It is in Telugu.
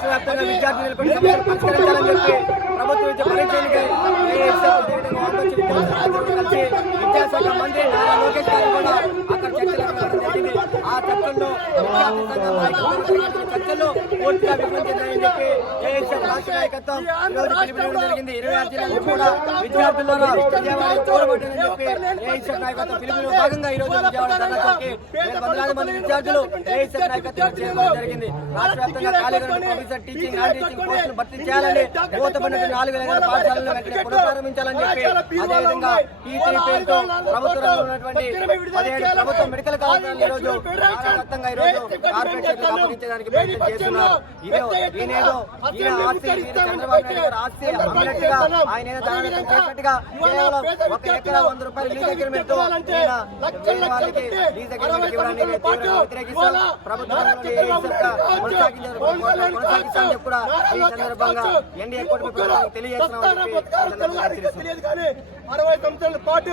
రాష్ట్ర వ్యాప్తంగా విద్యార్థులు పరిష్కరించాలని చెప్పి ప్రభుత్వ విద్య పరీక్షలకి కలిసి విద్యాశాఖ మంత్రి నారా లోకేష్ గారు కూడా అక్కడ చర్చలు జరిగింది. ఆ చర్చల్లో పూర్తిగా విభజించాలని చెప్పి ఏఎస్ఎఫ్ రాష్ట్ర నాయకత్వం ఈరోజు పిలుపునివ్వడం జరిగింది. 26 జిల్లాలకు కూడా విద్యార్థుల విజయవాడ చూడబట్టిందని చెప్పి ఏఎస్ఎఫ్ నాయకత్వం పిలుపులో భాగంగా ఈరోజు విజయవాడ ధర్నాచౌక్కి 100 మంది విద్యార్థులు ఏఎస్ఎఫ్ నాయకత్వం చేయడం జరిగింది. రాష్ట్ర వ్యాప్తంగా ఖాళీగా ప్రొఫెసర్ టీచింగ్ నాన్ టీచింగ్ పోస్టులు భర్తీ చేయాలని, మూతపడిన 4,000 పాఠశాలను వెంటనే పునఃప్రారంభించాలని చెప్పి, అదేవిధంగా టీచర్ పేరుతో ప్రభుత్వంలో ఉన్నటువంటి 17 ప్రభుత్వ మెడికల్ కాలేజీలను ఈరోజు రాష్ట్ర వ్యాప్తంగా ఈరోజు కార్పొరేట్ అప్పగించడానికి ప్రయత్నం చేస్తున్నారు. ఈయన ఆస్తి చంద్రబాబు నాయుడు గారు ఆస్తి అమ్మినట్టుగా, ఆయన దానం చేసినట్టుగా కేవలం 1 ఎకరా 100 రూపాయలు లీజ్ అగ్రిమెంట్ వాళ్ళకి లీజ్ అగ్రిమెంట్ ఇవ్వడాన్ని వ్యతిరేకిస్తాం. ప్రభుత్వంలో కొనసాగిస్తామని చెప్పి కూడా ఈ సందర్భంగా ఎన్డీఏ కూటమి తెలియజేస్తున్నామని 60 సంవత్సరాల పాటు